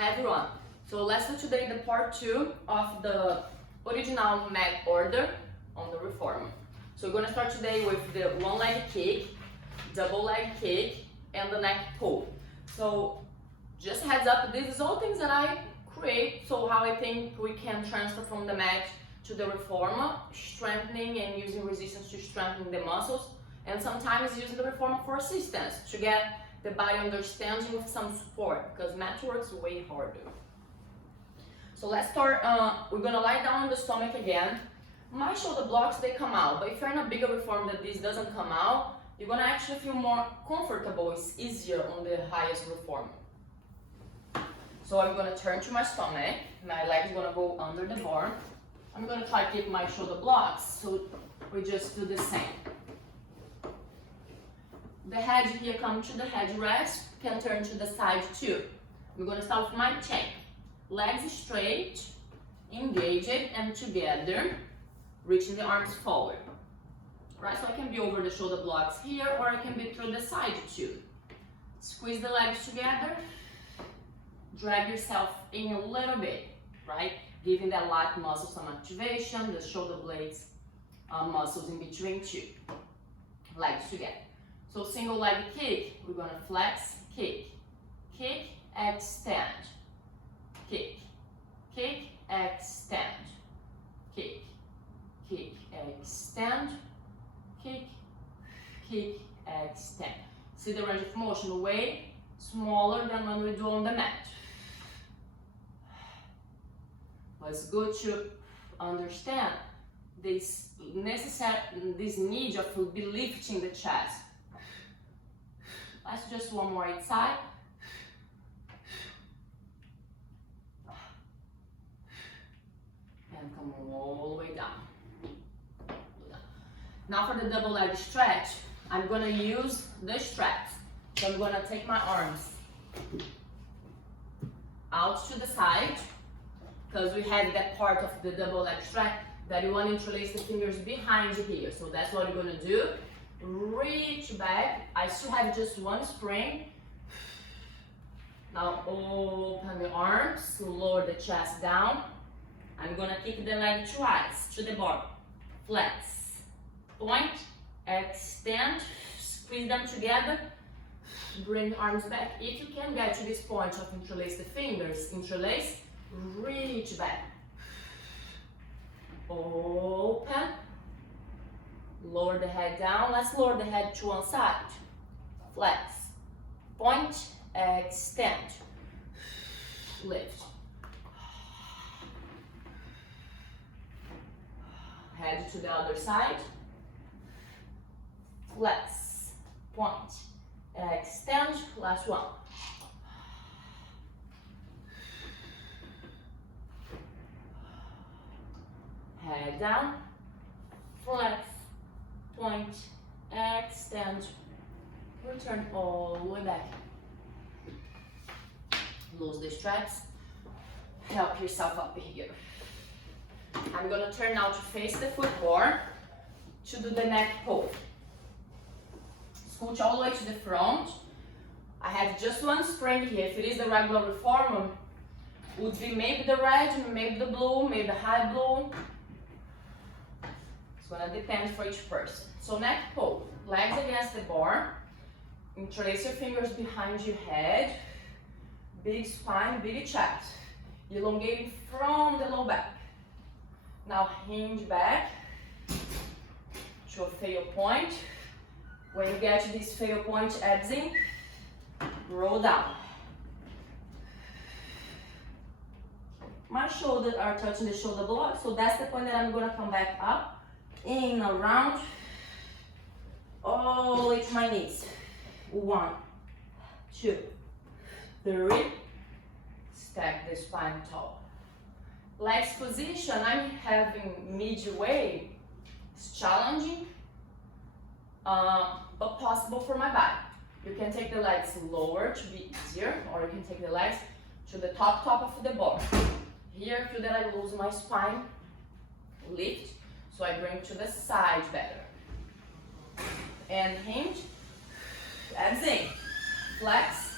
Hi everyone, so let's do today the part 2 of the original mat order on the reformer. So we're going to start today with the one leg kick, double leg kick, and the neck pull. So just heads up, this is all things that I create, so how I think we can transfer from the mat to the reformer, strengthening and using resistance to strengthen the muscles, and sometimes using the reformer for assistance to get the body understanding with some support, because mat works way harder. So let's start, we're gonna lie down on the stomach again. My shoulder blocks, they come out, but if you're in a bigger reform that this doesn't come out, you're gonna actually feel more comfortable, it's easier on the highest reform. So I'm gonna turn to my stomach, my leg is gonna go under the bar. I'm gonna try to keep my shoulder blocks, so we just do the same. The head here comes to the head rest, can turn to the side too. We're going to start with my chain. Legs straight, engaged and together, reaching the arms forward. Right, so I can be over the shoulder blocks here, or I can be through the side too. Squeeze the legs together, drag yourself in a little bit, right? Giving that lat muscle some activation, the shoulder blades muscles in between too. Legs together. So single leg kick, we're gonna flex, kick, kick, extend, kick, kick, extend, kick, kick, extend, kick, kick, extend. See the range of motion way smaller than when we do on the mat. But it's good to understand this need of be lifting the chest. Let's just one more each side. And come all the way down. Now for the double leg stretch, I'm gonna use the straps. So I'm gonna take my arms out to the side, because we have that part of the double leg stretch that you want to interlace the fingers behind you here. So that's what we're gonna do. Reach back. I still have just one spring. Now open the arms, lower the chest down. I'm gonna kick the leg twice to the bar. Flex, point, extend, squeeze them together, bring the arms back. If you can get to this point of interlace the fingers, interlace, reach back. Open. Lower the head down. Let's lower the head to one side. Flex. Point. Extend. Lift. Head to the other side. Flex. Point. Extend. Last one. Head down. Flex. Point, extend, return all the way back. Lose the straps, help yourself up here. I'm gonna turn now to face the footboard to do the neck pull. Scooch all the way to the front. I have just one spring here. If it is the regular reformer, would be maybe the red, maybe the blue, maybe the high blue. It's gonna depend for each person. So neck pull, legs against the bar, interlace your fingers behind your head, big spine, big chest, elongating from the low back. Now hinge back to a fail point. When you get to this fail point, abs in, roll down. My shoulders are touching the shoulder block, so that's the point that I'm gonna come back up. In, around, all the way to my knees. 1, 2, 3. Stack the spine tall. Legs position, I'm having midway. It's challenging, but possible for my body. You can take the legs lower to be easier, or you can take the legs to the top of the bar. Here, I feel that I lose my spine. Lift. So I bring to the side better. And hinge, abs in, flex,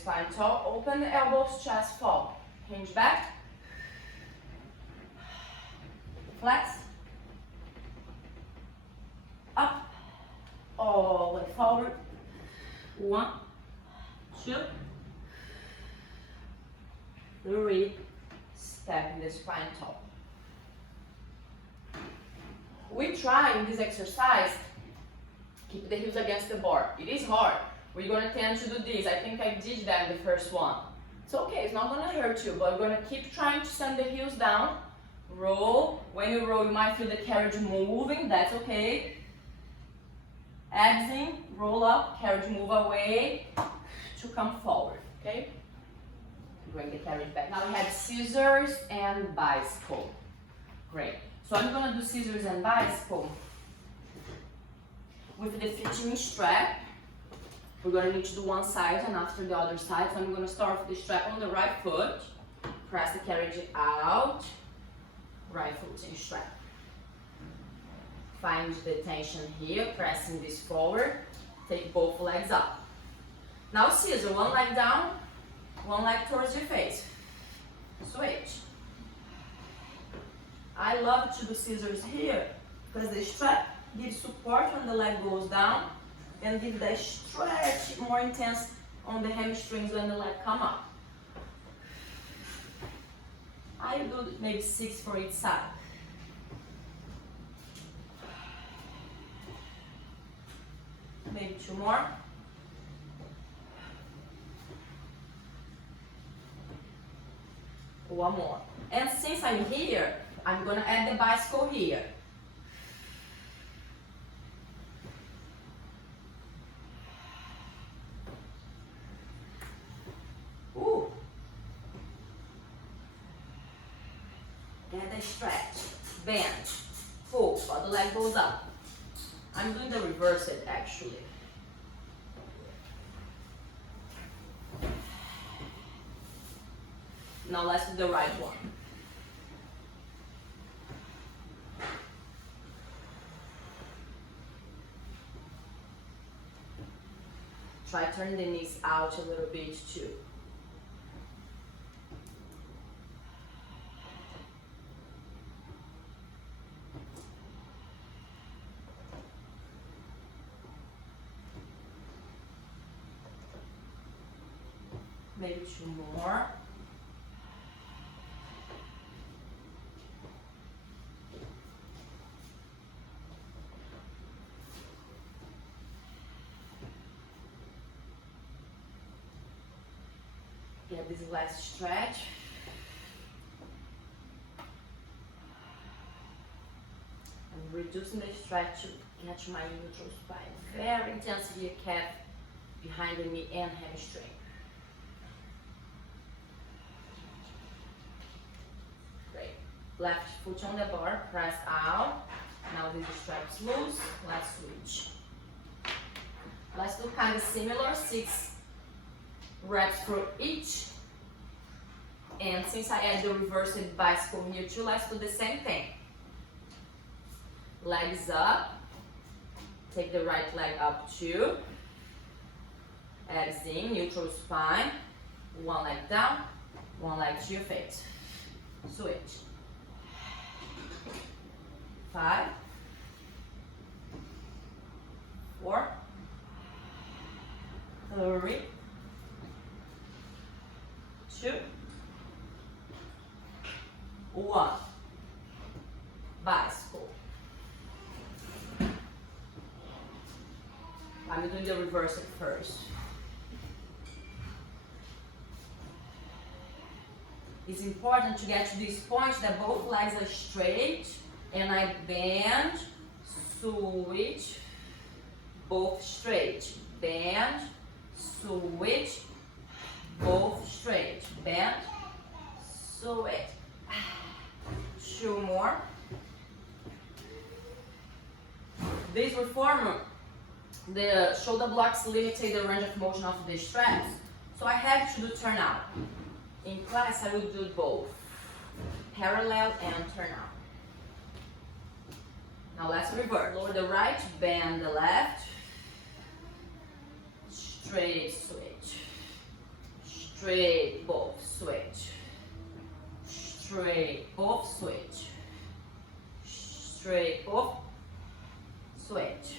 spine tall, open the elbows, chest fall. Hinge back. Flex. Up. All the way forward. 1, 2, 3. Step the spine tall. We try in this exercise, keep the heels against the bar. It is hard. We're going to tend to do this. I think I did that in the first one. It's okay, it's not going to hurt you, but we're going to keep trying to send the heels down. Roll. When you roll, you might feel the carriage moving. That's okay. Abs in, roll up, carriage move away to come forward. Okay? Bring the carriage back. Now we have scissors and bicycle. Great. So I'm going to do scissors and bicycle with the 15 strap. We're going to need to do one side and after the other side. So I'm going to start with the strap on the right foot. Press the carriage out. Right foot in strap. Find the tension here, pressing this forward. Take both legs up. Now scissor, one leg down, one leg towards your face. Switch. I love to do scissors here because the strap gives support when the leg goes down and gives that stretch more intense on the hamstrings when the leg come up. I do maybe 6 for each side. Maybe 2 more. One more. And since I'm here, I'm going to add the bicycle here. Ooh. And a stretch. Bend. Pull. While the leg goes up. I'm doing the reverse it actually. Now let's do the right one. Try turning the knees out a little bit too. Maybe 2 more. Get this last stretch. I'm reducing the stretch to catch my neutral spine. Very intense here, calf behind the knee and hamstring. Great. Left foot on the bar, press out. Now this strap's loose. Let's switch. Let's do kind of similar, 6 reps for each. And since I add the reversed bicycle here too, let's do the same thing. Legs up. Take the right leg up too. Abs in, neutral spine. One leg down, one leg to your face. Switch. 5, 4, 3, 2, 1. Bicycle. I'm doing the reverse at first. It's important to get to this point that both legs are straight and I bend, switch, both straight, bend, switch, both straight, bend, switch. 2 more. This reformer, the shoulder blocks limit the range of motion of the straps, so I have to do turnout. In class, I will do both, parallel and turnout. Now let's reverse. Lower the right, bend the left, straight switch. straight, both, switch. Straight, both, switch. Straight, both, switch.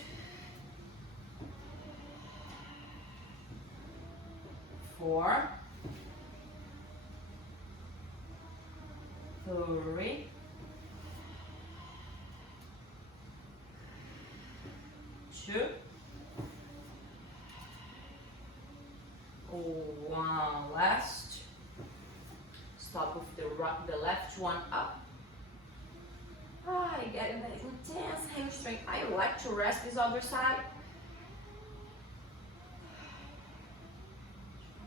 4, 3, 2, 1. Last. Stop with the left one up. I get that intense hamstring. I like to rest this other side.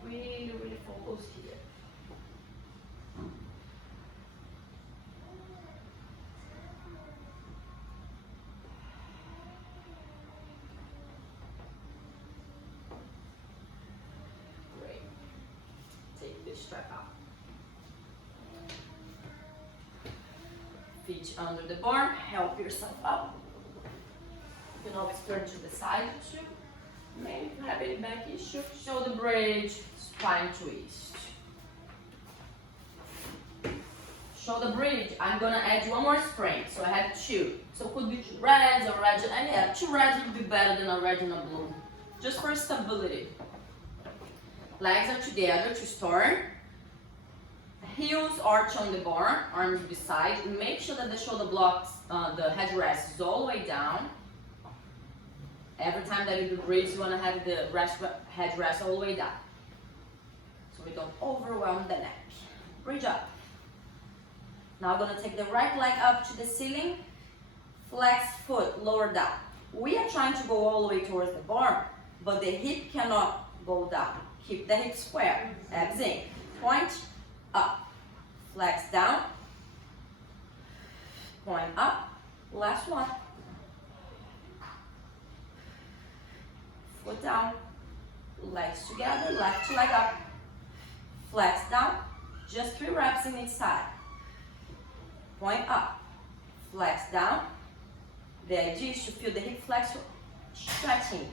Really, really focus here. Great. Take this strap out. Feet under the bar, help yourself up. You can always turn to the side too. Maybe if you have any back issue, shoulder bridge, spine twist. Shoulder bridge, I'm gonna add one more spring. So I have 2. So it could be 2 reds or red, and yeah, 2 reds would be better than a red and a blue. Just for stability. Legs are together to start. Heels arch on the bar, arms beside. Make sure that the shoulder blocks, the headrest is all the way down. Every time that you do bridge, you want to have the headrest all the way down. So we don't overwhelm the neck. Bridge up. Now I'm going to take the right leg up to the ceiling. Flex foot, lower down. We are trying to go all the way towards the bar, but the hip cannot go down. Keep the hip square. Abs in. Point up. Flex down. Point up. Last one. Foot down. Legs together. Left leg up. Flex down. Just 3 reps in each side. Point up. Flex down. The idea is to feel the hip flexor stretching.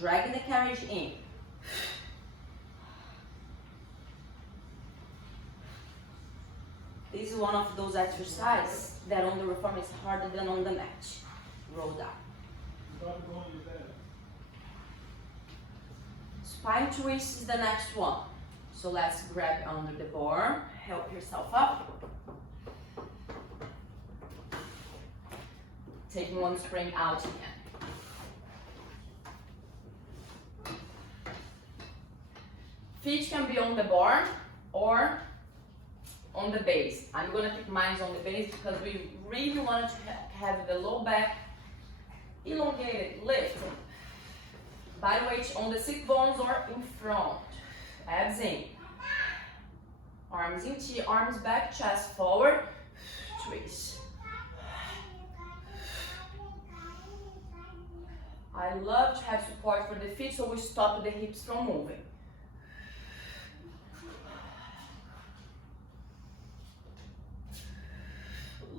Dragging the carriage in. This is one of those exercises that on the reform is harder than on the mat. Roll down. Spine twist is the next one. So let's grab under the bar. Help yourself up. Taking one spring out again. Feet can be on the bar or on the base. I'm gonna keep mine on the base because we really want to have the low back elongated, lift. Body weight on the sit bones or in front. Abs in. Arms in T, arms back, chest forward. Twist. I love to have support for the feet so we stop the hips from moving.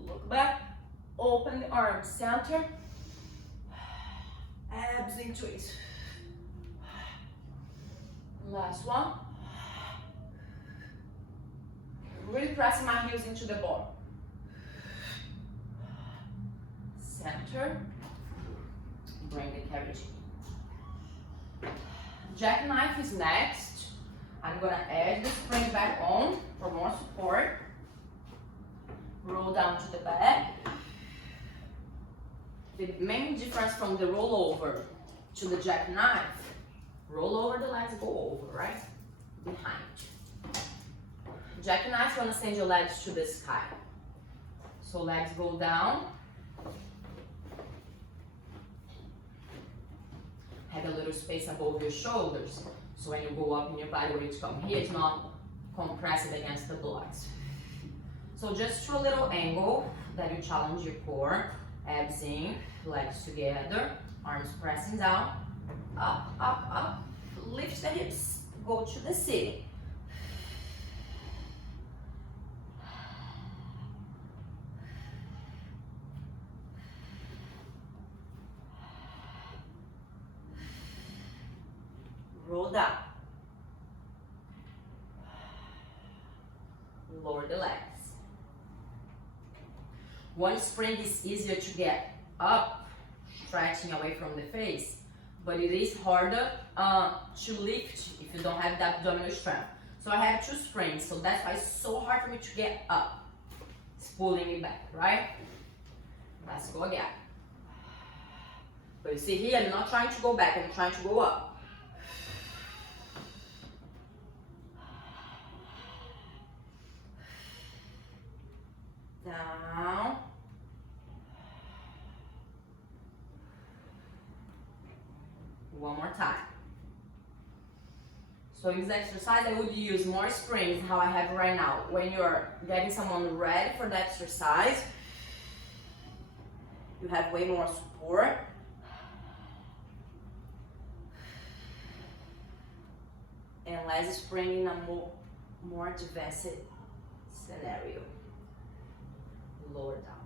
Look back, open the arms, center, abs in twist. Last one. Really pressing my heels into the ball. Center, bring the carriage in. Jackknife is next. I'm gonna add the spring back on for more support. Roll down to the back. The main difference from the rollover to the jackknife, roll over the legs, go over, right? Behind. Jackknife, you want to send your legs to the sky. So legs go down. Have a little space above your shoulders. So when you go up in your body weight come here, it's not compressed against the blocks. So just through a little angle that you challenge your core. Abs in, legs together, arms pressing down. Up, up, up. Lift the hips, go to the ceiling. Roll down. One spring is easier to get up, stretching away from the face, but it is harder to lift if you don't have the abdominal strength. So I have 2 springs, so that's why it's so hard for me to get up. It's pulling me back, right? Let's go again. But you see here, I'm not trying to go back, I'm trying to go up. Down. One more time. So in this exercise, I would use more springs how I have right now. When you're getting someone ready for the exercise, you have way more support. And less spring in a more advanced scenario. Lower down.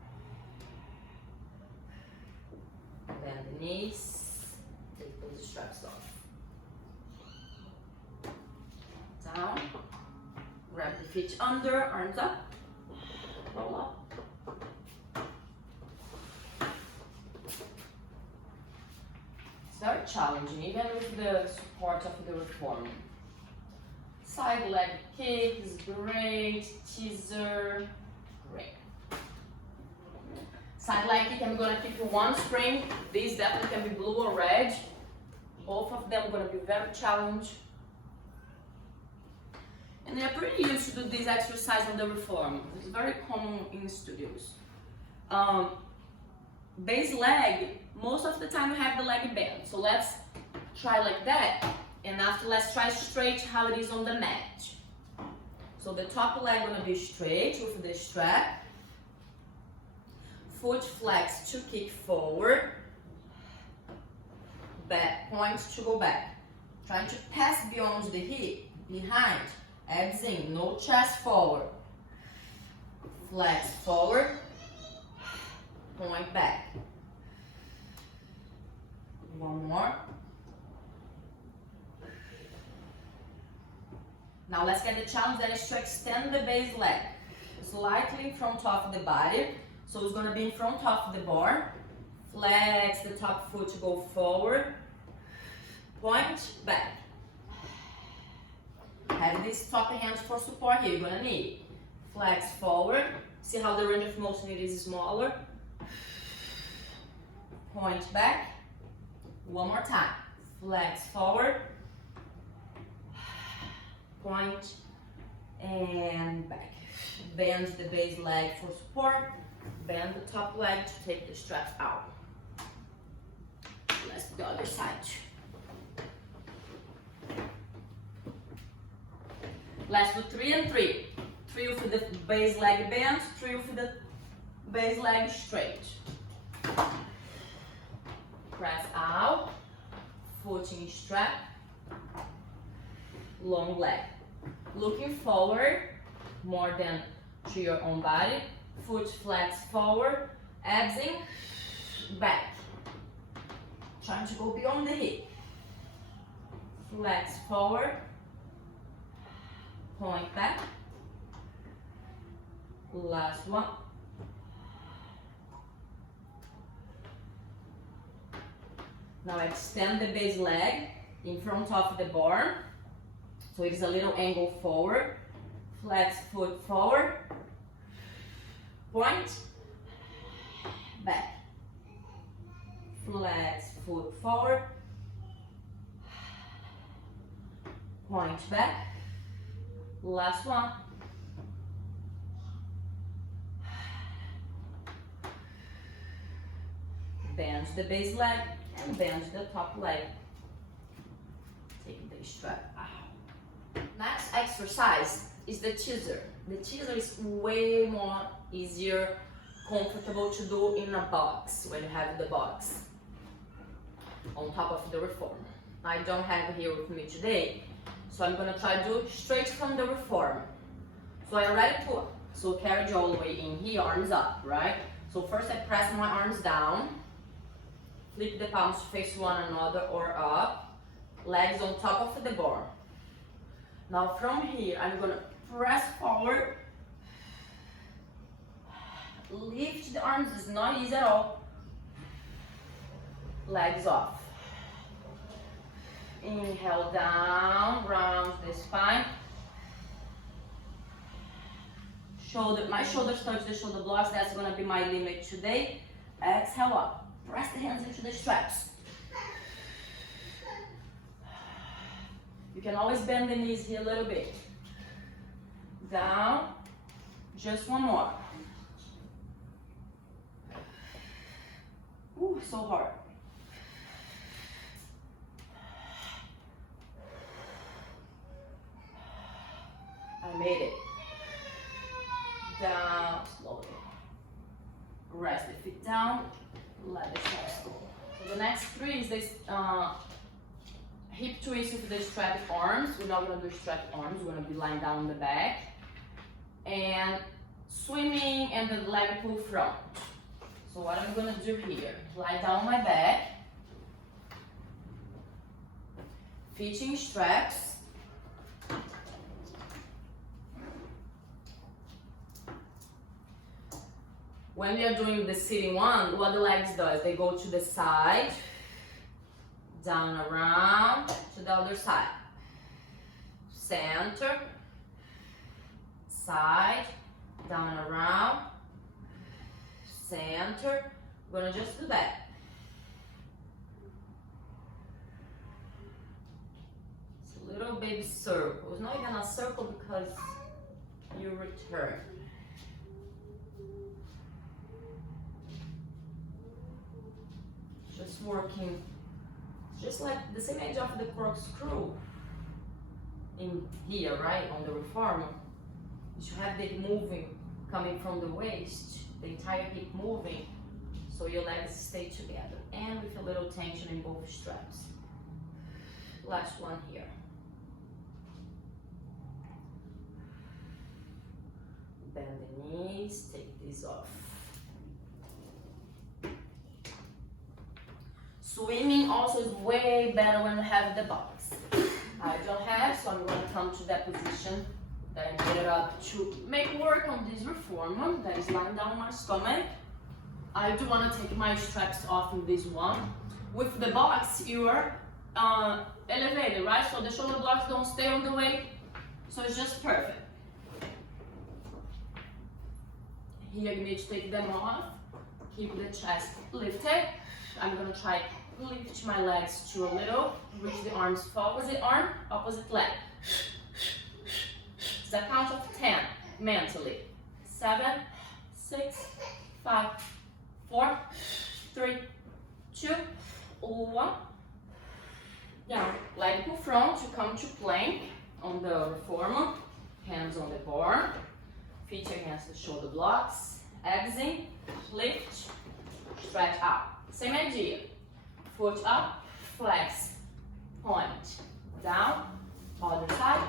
Bend the knees. Take those straps off. Down. Grab the feet under, arms up. Roll up. It's very challenging, even with the support of the reformer. Side leg kick is great. Teaser, great. Side leg kick, I'm gonna keep 1 spring. These definitely can be blue or red. Both of them are gonna be very challenging. And they're pretty used to do this exercise on the reform. It's very common in studios. Base leg, most of the time we have the leg bent. So let's try like that. And after, let's try straight how it is on the mat. So the top leg gonna be straight with the strap. Foot flex to kick forward. Back point to go back. Trying to pass beyond the hip, behind. Abs in, no chest forward. Flex forward. Point back. One more. Now let's get the challenge that is to extend the base leg slightly in front of the body. So it's gonna be in front of the bar. Flex the top foot to go forward. Point back. Have these top hands for support here. You're gonna need flex forward. See how the range of motion it is smaller. Point back. One more time. Flex forward. Point and back. Bend the base leg for support. Bend the top leg to take the straps out. Let's do the other side. Let's do 3 and 3. 3 with the base leg bent, 3 with the base leg straight. Press out, foot in strap, long leg. Looking forward, more than to your own body. Foot flex forward, abs in, back. Trying to go beyond the hip. Flex forward, point back. Last one. Now extend the base leg in front of the bar. So it is a little angle forward. Flex foot forward. Point. Back. Flex foot forward. Point back. Last one. Bend the base leg and bend the top leg. Take the strap out. Next exercise is the teaser. The teaser is way more easier, comfortable to do in a box when you have the box on top of the reformer. I don't have it here with me today, so I'm gonna try to do straight from the reformer. So I already put, so carriage all the way in here, arms up, right? So first I press my arms down, flip the palms to face one another or up, legs on top of the bar. Now from here, I'm gonna press forward, Lift the arms, it's not easy at all. Legs off. Inhale down, round the spine. My shoulders touch the shoulder blocks, that's gonna be my limit today. Exhale up. Press the hands into the straps. You can always bend the knees here a little bit. Down. Just one more. Ooh, so hard. I made it. Down slowly. Rest the feet down. Let the straps go. So the next three is this hip twist with the strapped arms. We're not gonna do strapped arms. We're gonna be lying down on the back and swimming and the leg pull front. So what I'm gonna do here? Lie down on my back. Feet in straps. When we are doing the sitting one, what the legs does, they go to the side, down around, to the other side. Center, side, down around, center. We're gonna just do that. It's a little baby circle. It's not even a circle because you return. Just working, just like the same idea of the corkscrew in here, right, on the reformer. You should have it moving, coming from the waist, the entire hip moving, so your legs stay together, and with a little tension in both straps. Last one here. Bend the knees, take these off. Swimming also is way better when you have the box. I don't have, so I'm going to come to that position that I made it up to make work on this reformer that is lying down on my stomach. I do want to take my straps off in this one. With the box, you are elevated, right? So the shoulder blocks don't stay on the way, so it's just perfect. Here you need to take them off. Keep the chest lifted. I'm going to try lift my legs to a little, reach the arms for opposite arm, opposite leg. It's a count of 10 mentally. 7, 6, 5, 4, 3, 2, 1. Down. Leg pull front to come to plank on the reformer. Hands on the bar. Feet against the shoulder blocks. Exhale, lift, stretch out. Same idea. Foot up, flex, point, down, other side,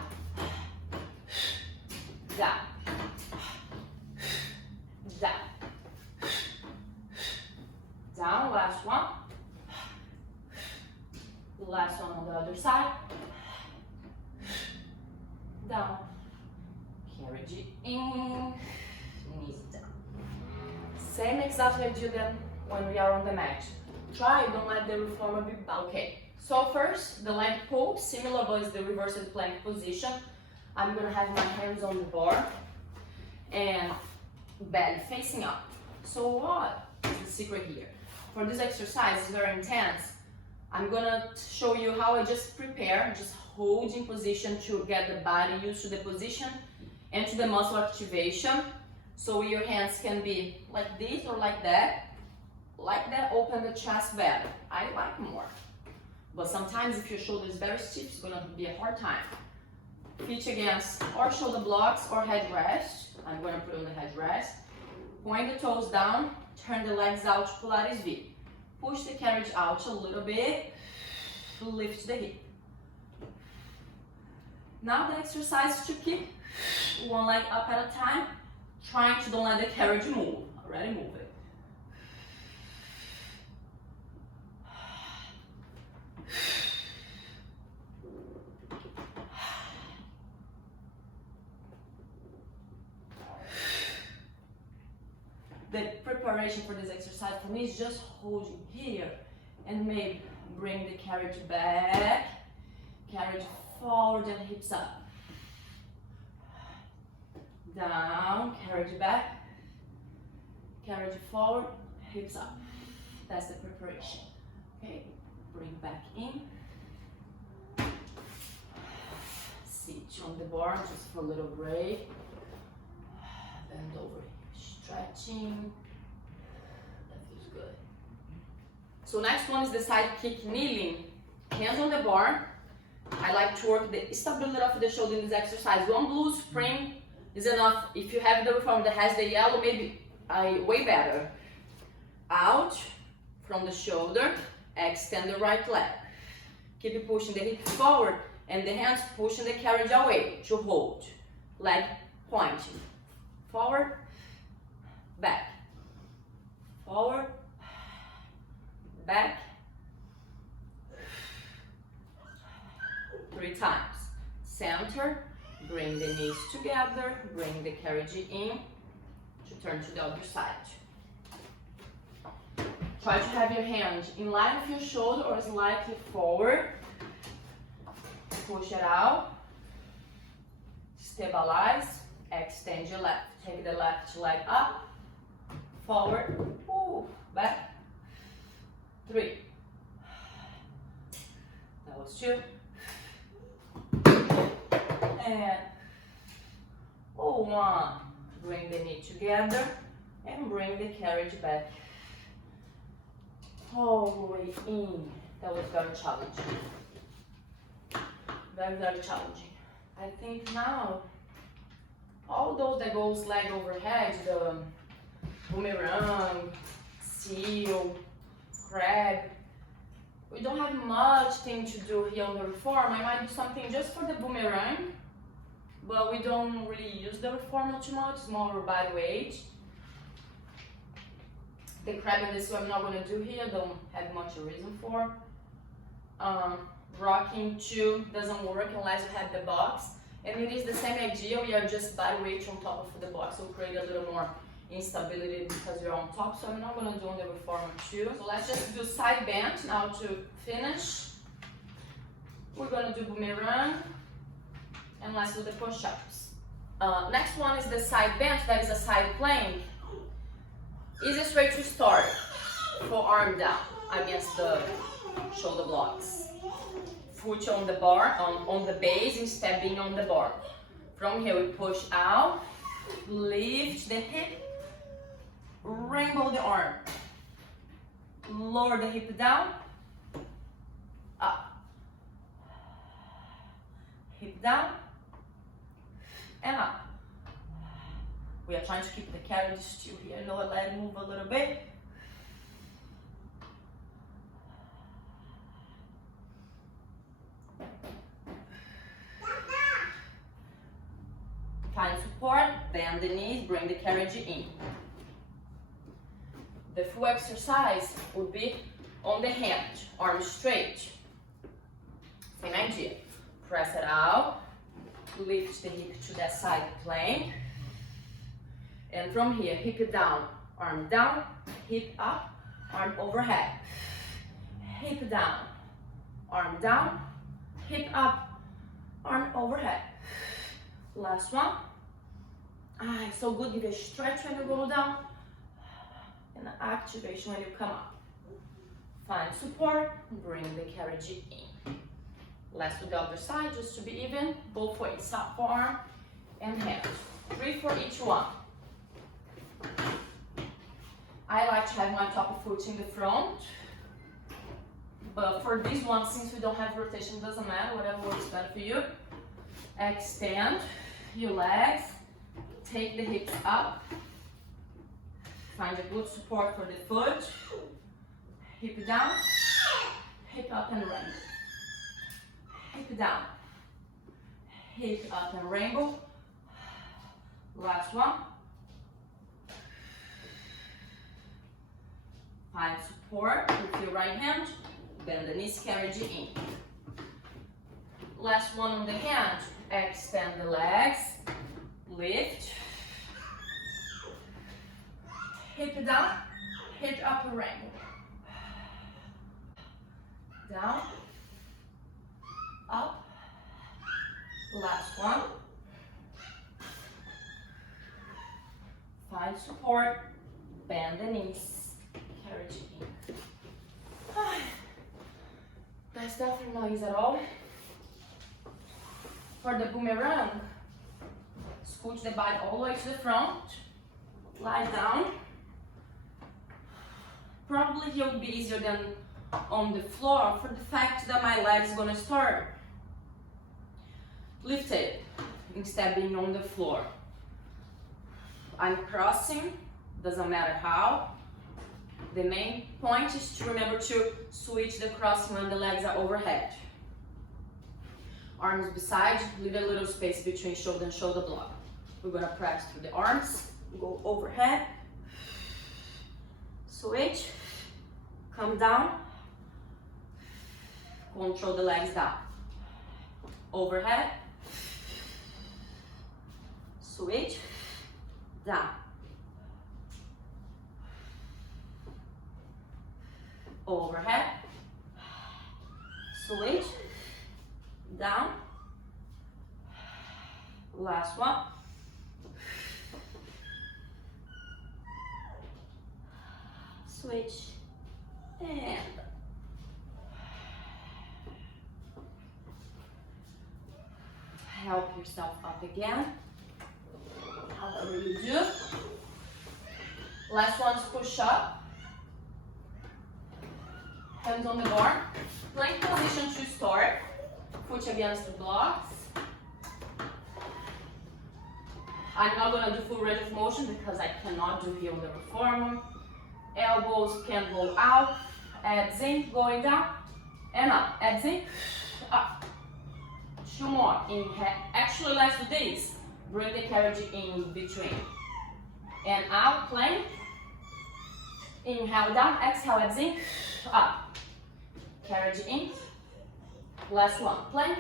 down, down, down, last one, last one on the other side, down, carry it in, knees down. Same exact idea than when we are on the mat. Try, don't let the reformer be okay. So first, the leg pull, similar but it's the reversed plank position. I'm gonna have my hands on the bar and belly facing up. So what is the secret here? For this exercise, it's very intense. I'm gonna show you how I just prepare, just hold in position to get the body used to the position and to the muscle activation. So your hands can be like this or like that. Like that, open the chest better. I like more. But sometimes if your shoulder is very stiff, it's gonna be a hard time. Feet against or shoulder blocks or headrest. I'm gonna put on the headrest. Point the toes down, turn the legs out to Pilates V. Push the carriage out a little bit, lift the hip. Now the exercise to keep one leg up at a time, trying to don't let the carriage move. Already move it. the preparation for this exercise for me is just holding here and maybe bring the carriage back, carriage forward and hips up. Down, carriage back, carriage forward, hips up. That's the preparation. Okay, bring back in. Sit on the bar just for a little break. Bend over, stretching. That feels good. So next one is the side kick kneeling. Hands on the bar. I like to work the stability of the shoulder in this exercise. One blue spring is enough. If you have the reform that has the yellow, maybe way better. Out from the shoulder, extend the right leg. Keep pushing the hip forward and the hands pushing the carriage away to hold. Leg pointing. Forward, back. Forward, back. 3 times. Center, bring the knees together, bring the carriage in to turn to the other side. Try to have your hand in line with your shoulder or slightly forward. Push it out. Stabilize. Extend your left. Take the left leg up. Forward. Ooh, back. 3. That was 2. And 1. Bring the knee together and bring the carriage back. All the way in. That was very challenging. Very, very challenging. I think now, all those that goes leg overhead, the boomerang, seal, crab, we don't have much thing to do here on the reform. I might do something just for the boomerang, but we don't really use the reformer too much. It's more body weight. The crab and the seal I'm not going to do here, don't have much reason for. Rocking 2 doesn't work unless you have the box. And it is the same idea, we are just body weight on top of the box, so create a little more instability because you're on top. So I'm not going to do on the reformer 2. So let's just do side bend now to finish. We're going to do boomerang and let's do the push-ups. Next one is the side bend, that is a side plank. Easiest way to start, for arm down against the shoulder blocks. Foot on the bar, on the base instead being on the bar. From here we push out, lift the hip, rainbow the arm. Lower the hip down, up. Hip down, and up. We are trying to keep the carriage still here. Lower leg move a little bit. Find support, bend the knees, bring the carriage in. The full exercise would be on the hand, arms straight. Same idea. Press it out, lift the hip to that side plank. And from here, hip down, hip up, arm overhead. Hip down, arm down, hip up, arm overhead. Last one. It's so good. Give a stretch when you go down and an activation when you come up. Find support, bring the carriage in. Let's do the other side just to be even. Both ways, up for arm and hand. 3 for each one. I like to have my top foot in the front, but for this one, since we don't have rotation, doesn't matter, whatever works better for you. Extend your legs, take the hips up, find a good support for the foot, hip down, hip up and rainbow, hip down, hip up and rainbow. Last one. Find support with your right hand, bend the knees, carriage in. Last one on the hand, extend the legs, lift, hip down, hip upper angle. Down, up, last one. Find support, bend the knees, carriage in. That's definitely not easy at all. For the boomerang, scoot the body all the way to the front, lie down. Probably here will be easier than on the floor for the fact that my leg is gonna start lifted instead of being on the floor. I'm crossing, doesn't matter how. The main point is to remember to switch the crossing when the legs are overhead. Arms beside, leave a little space between shoulder and shoulder block. We're gonna press through the arms, go overhead, switch, come down, control the legs down. Overhead, switch, down. Overhead, switch, down. Last one. Switch, and help yourself up again. However you do. Last one is push up. Hands on the bar. Plank position to start. Foot against the blocks. I'm not gonna do full range of motion because I cannot do here on the reformer. Elbows can go out. Abs in, going down and up. Abs in, up. Two more. Inhale. Actually, let's do this. Bring the carriage in between. And out, plank. Inhale down, exhale, abs in, up. Carriage in. Last one, plank.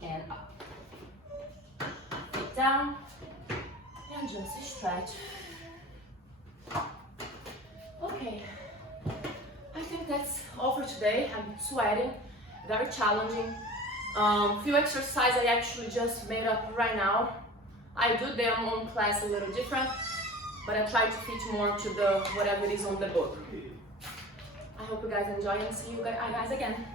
And up. Feet down. And just stretch. Okay. I think that's all for today. I'm sweating, very challenging. Few exercises I actually just made up right now. I do them on class a little different, but I try to fit more to the whatever it is on the book. I hope you guys enjoy and see you guys again.